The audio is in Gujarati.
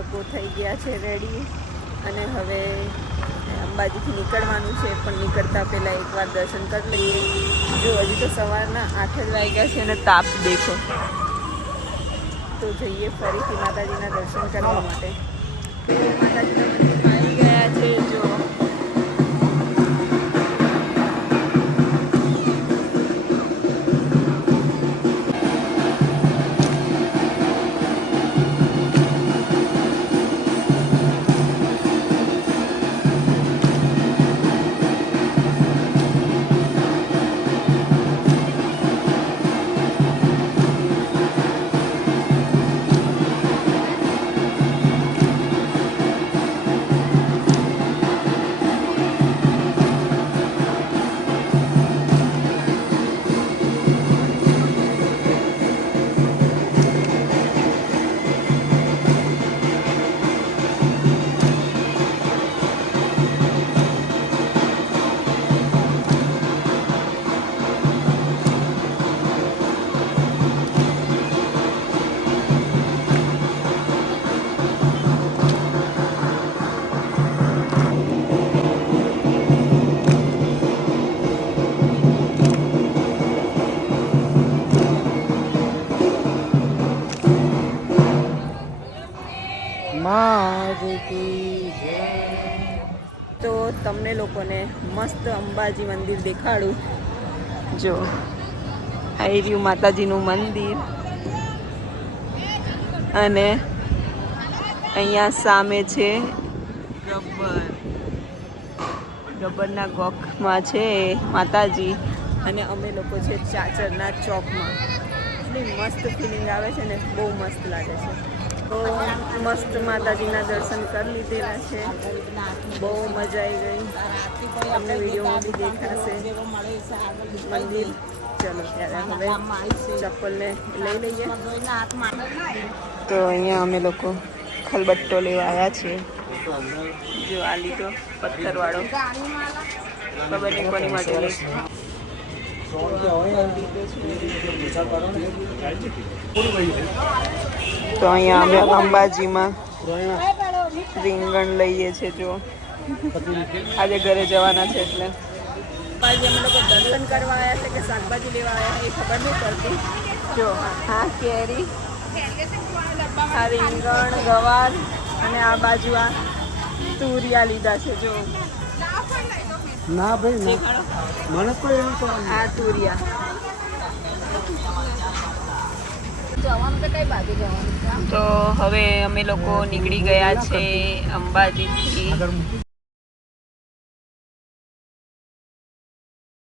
લોકો થઈ ગયા છે રેડી અને હવે અંબાજીથી નીકળવાનું છે, પણ નીકળતા પહેલાં એકવાર દર્શન કરી લઈએ. જો હજી તો સવારના 8 જ વાગ્યા છે અને તાપ દેખો. તો જઈએ ફરીથી માતાજીના દર્શન કરવા માટે. તો માતાજીના મંદિરમાં આવી ગયા છે. જો તો તમને લોકોને મસ્ત અંબાજી મંદિર દેખાડું. જો આ રહ્યું માતાજીનું મંદિર અને અહીંયા સામે છે ગબ્બરના ગોખમાં છે માતાજી અને અમે લોકો છે ચાચરના ચોકમાં. એટલી મસ્ત ફિલિંગ આવે છે ને, બહુ મસ્ત લાગે છે. તો મસ્ત માતાજીના દર્શન કરી લીધેલા છે, બહુ મજા આવી ગઈ. તમને વિડીયોમાં બી દેખાશે મંદિર. ચલો ત્યારે હવે ચપ્પલને લઈ લઈએ. તો અહીંયા અમે લોકો ખલબટ્ટો લેવા આવ્યા છીએ. જો આ લીધો પથ્થરવાળો, ખબર નહીં કોની માટે લઈ. તો અહીંયા અમે અંબાજીમાં રીંગણ લઈએ છીએ. જો આજે ઘરે જવાના છે એટલે અંબાજી અમે લોકો દર્શન કરવા આવ્યા છે કે શાકભાજી લેવા આવ્યા એ ખબર નહીં પડતી. જો હા કેરી, આ રીંગણ, ગવાર અને આ બાજુ આ તુરિયા લીધા છે. જો ના ભાઈ મને કોઈ આ તુરિયા. તો હવે અમે લોકો નીકળી ગયા છે અંબાજીથી.